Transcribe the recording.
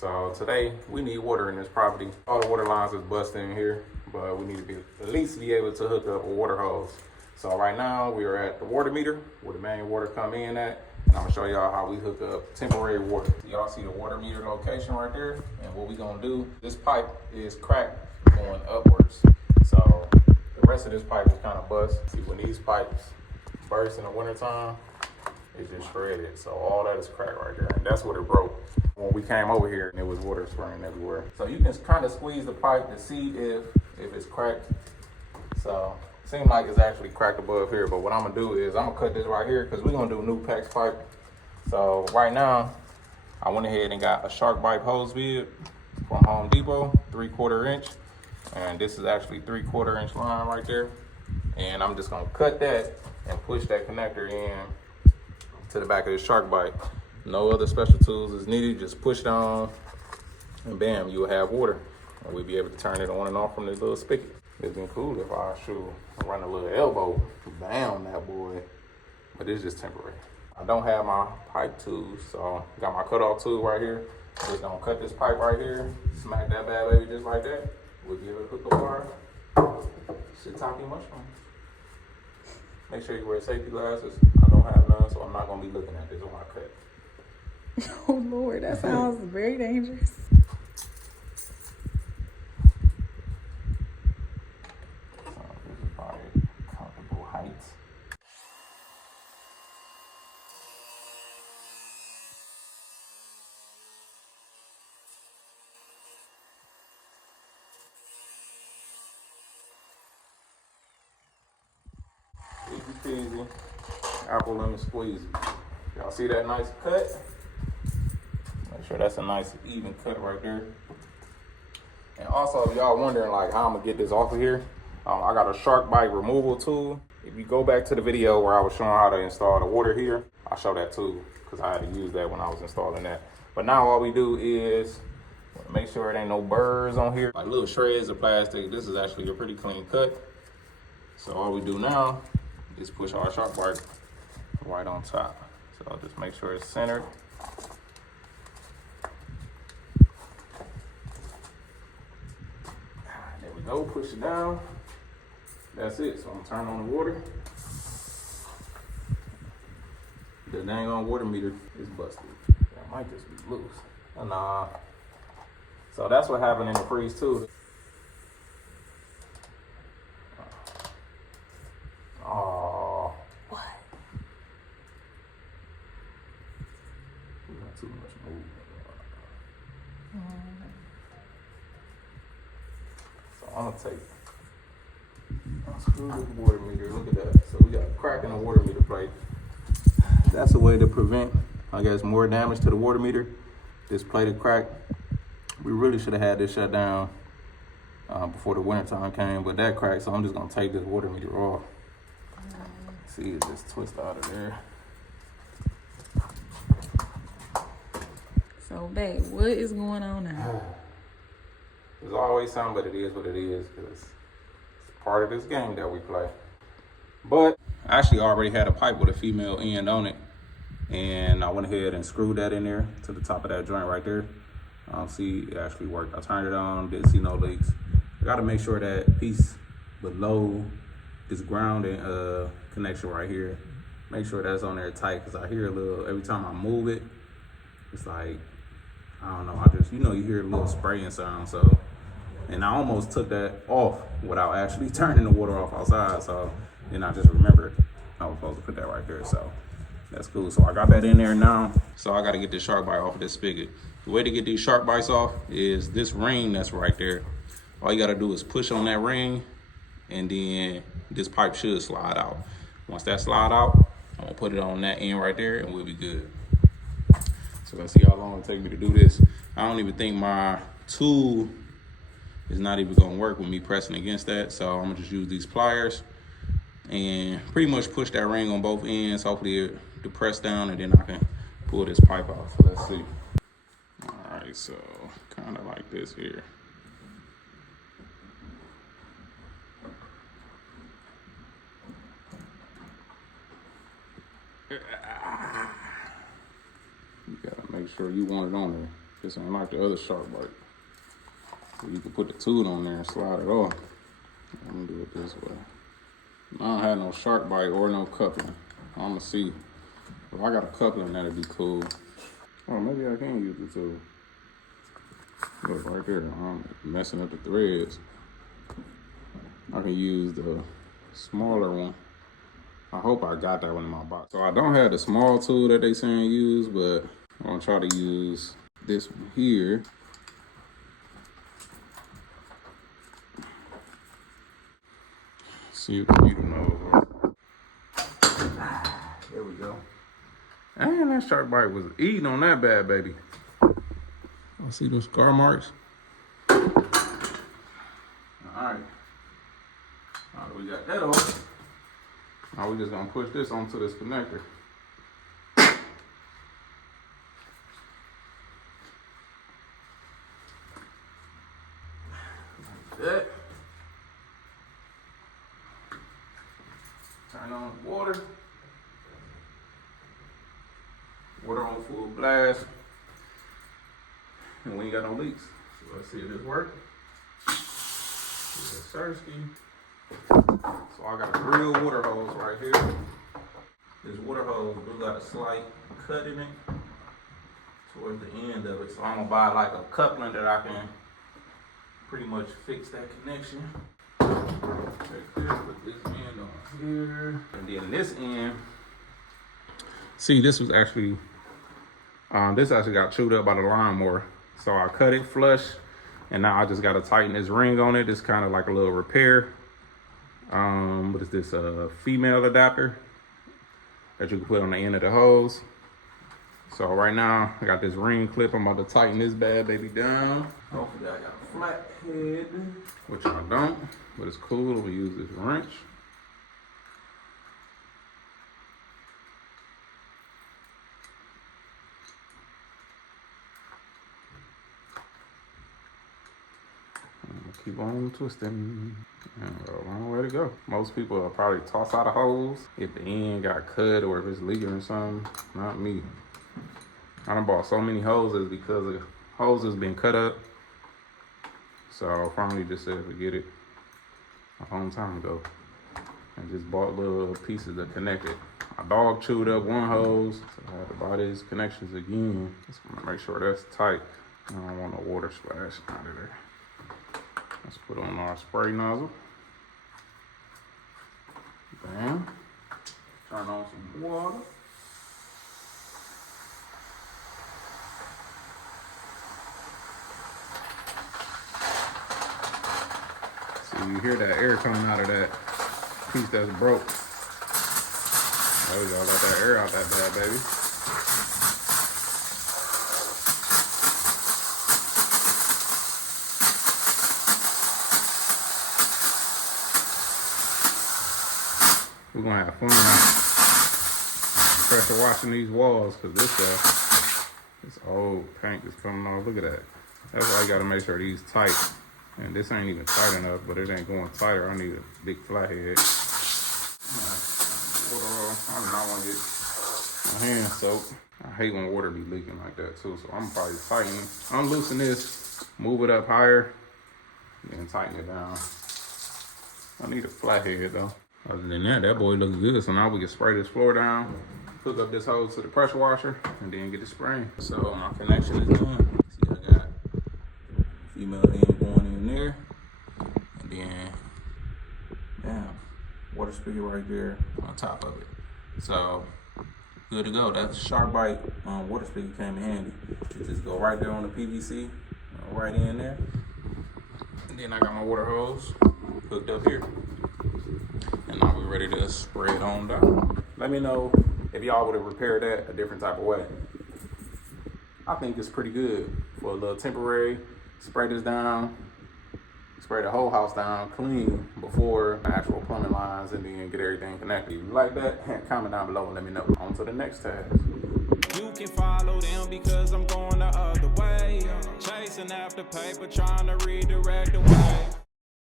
So today we need water in this property. All the water lines is busted in here, but we need to be at least be able to hook up a water hose. So right now we are at the water meter where the main water come in at, and I'm gonna show y'all how we hook up temporary water. Y'all see the water meter location right there, and what we gonna do, this pipe is cracked going upwards. So the rest of this pipe is kind of bust. See, when these pipes burst in the wintertime, it's just shredded. So all that is cracked right there, and that's what it broke. When we came over here, and it was water spraying everywhere. So you can kind of squeeze the pipe to see if it's cracked. So it seems like it's actually cracked above here, but what I'm gonna do is I'm gonna cut this right here because we're gonna do new PEX pipe. So right now, I went ahead and got a Sharkbite hose bib from Home Depot, 3/4 inch. And this is actually 3/4 inch line right there. And I'm just gonna cut that and push that connector in to the back of the Sharkbite. No other special tools is needed, just push it on and bam, you'll have water. And we'll be able to turn it on and off from this little spigot. It'd been cool if I run a little elbow down that boy, but it's just temporary. I don't have my pipe tools, so got my cutoff tool right here. Just gonna cut this pipe right here, smack that bad baby just like that. We'll be able to hook the wire. Shiitake mushroom. Make sure you wear safety glasses. I don't have none, so I'm not gonna be looking at this on my cut. Oh Lord, that sounds very dangerous. This is probably a comfortable height. Easy peasy, apple lemon squeezy. Y'all see that nice cut? Make sure that's a nice even cut right there. And also, if y'all wondering like how I'm gonna get this off of here, I got a Sharkbite removal tool. If you go back to the video where I was showing how to install the water heater, I showed that tool because I had to use that when I was installing that. But now all we do is make sure it ain't no burrs on here, like little shreds of plastic. This is actually a pretty clean cut. So all we do now is push our Sharkbite right on top. So I'll just make sure it's centered. There we go, push it down. That's it, so I'm gonna turn on the water. The dang on water meter is busted. That might just be loose. Nah. So that's what happened in the freeze too. Oh. What? We got too much movement. So I'm gonna unscrew this water meter. Look at that. So we got a crack in the water meter plate. That's a way to prevent, I guess, more damage to the water meter. This plate is cracked. We really should have had this shut down before the winter time came, but that cracked, so I'm just gonna take this water meter off. See, it just twist out of there. So, babe, what is going on now? There's always something, but it is what it is, because it's part of this game that we play. But I actually already had a pipe with a female end on it, and I went ahead and screwed that in there to the top of that joint right there. See, it actually worked. I turned it on, didn't see no leaks. I gotta make sure that piece below this grounding connection right here, make sure that's on there tight, because I hear a little, every time I move it, it's like, I don't know, you hear a little spraying sound. So, and I almost took that off without actually turning the water off outside. So then I just remembered I was supposed to put that right there. So that's cool. So I got that in there now. So I got to get this Sharkbite off of this spigot. The way to get these Sharkbites off is this ring that's right there. All you got to do is push on that ring, and then this pipe should slide out. Once that slide out, I'm gonna put it on that end right there, and we'll be good. So let's see how long it take me to do this. I don't even think my tool is not even gonna work with me pressing against that. So I'm gonna just use these pliers and pretty much push that ring on both ends. Hopefully it to press down, and then I can pull this pipe out. So let's see. All right, so kind of like this here. You gotta make sure you want it on there. This ain't like the other Sharkbite. You can put the tool on there and slide it off. I'm gonna do it this way. I don't have no Sharkbite or no coupling. I'm gonna see. If I got a coupling, that'd be cool. Oh, maybe I can use the tool. Look right there, I'm messing up the threads. I can use the smaller one. I hope I got that one in my box. So I don't have the small tool that they saying use, but I'm gonna try to use this one here. See if the needle nose works. There we go. And that Sharkbite was eating on that bad baby. I see those scar marks. All right. Now that we got that off, now we just gonna push this onto this connector. Like that. Turn on the water. Water on full blast. And we ain't got no leaks. So let's see if this works. So I got a real water hose right here. This water hose we got a slight cut in it towards the end of it. So I'm gonna buy like a coupling that I can pretty much fix that connection. Right there, put this end on here. And then this end, see, this was actually, this actually got chewed up by the lawnmower. So I cut it flush, and now I just gotta tighten this ring on it. It's kind of like a little repair. What is this, female adapter that you can put on the end of the hose. So right now, I got this ring clip. I'm about to tighten this bad baby down. Hopefully I got a flat head, which I don't, but it's cool. We use this wrench. Keep on twisting. And a long way to go. Most people will probably toss out a hose if the end got cut or if it's leaking or something. Not me. I done bought so many hoses because the hoses been cut up. So I finally just said forget it a long time ago. And just bought little pieces to connect it. My dog chewed up one hose, so I had to buy these connections again. Just want to make sure that's tight. I don't want no water splash out of there. Let's put on our spray nozzle. Bam. Turn on some water. So you hear that air coming out of that piece that's broke. There we go, let that air out that bad baby. We're gonna have fun pressure washing these walls because this old paint is coming off. Look at that. That's why you gotta make sure these tight. And this ain't even tight enough, but it ain't going tighter. I need a big flathead. I do not want to get my hands soaked. I hate when water be leaking like that too, so I'm probably tightening. Unloosen this, move it up higher, and then tighten it down. I need a flathead though. Other than that, that boy looks good. So now we can spray this floor down, hook up this hose to the pressure washer, and then get it spraying. So my connection is done. See, I got female end going in there, and then water spigot right there on top of it. So good to go. That Sharkbite water spigot came in handy. You just go right there on the PVC, right in there, and then I got my water hose hooked up here. And now we're ready to spray it on down. Let me know if y'all would have repaired that a different type of way. I think it's pretty good for a little temporary. Spray this down, spray the whole house down clean before actual plumbing lines, and then get everything connected. If you like that, comment down below and let me know. On to the next task. You can follow them because I'm going the other way. Chasing after paper, trying to redirect the way.